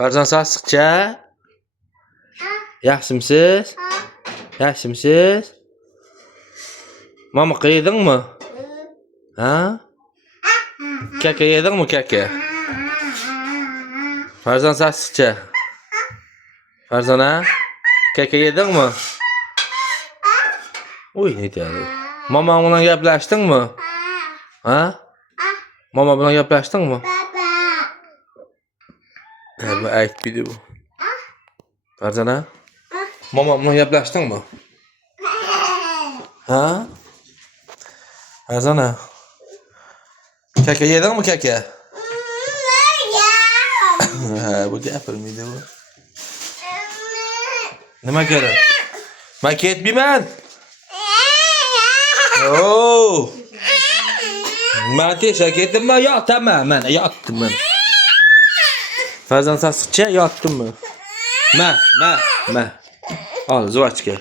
Farzand sassiqcha. Yaxshimisiz? Yaxshimisiz? Mama yedingmi? Ha? Kaka yedingmi kaka? Farzand sassiqcha. Farzand ha? Kaka yedingmi? Uy, ne deydi? Mama bilan gaplashdingmi? Ha? Mama bilan gaplashdingmi? Bu aytmaydi bu. Farzand ha? Mama bilan gaplashdingmi? Ha? Farzand ha? Kaka yedingmi kaka? Ha, bu gapirmaydi bu. Nima kerak? Men ketmayman. Oo! Men teshak ketdimmi? Yotaman. Mana yotdim. Farzand sassiqcha yotdimmi? Ma. Ol, zuvachka.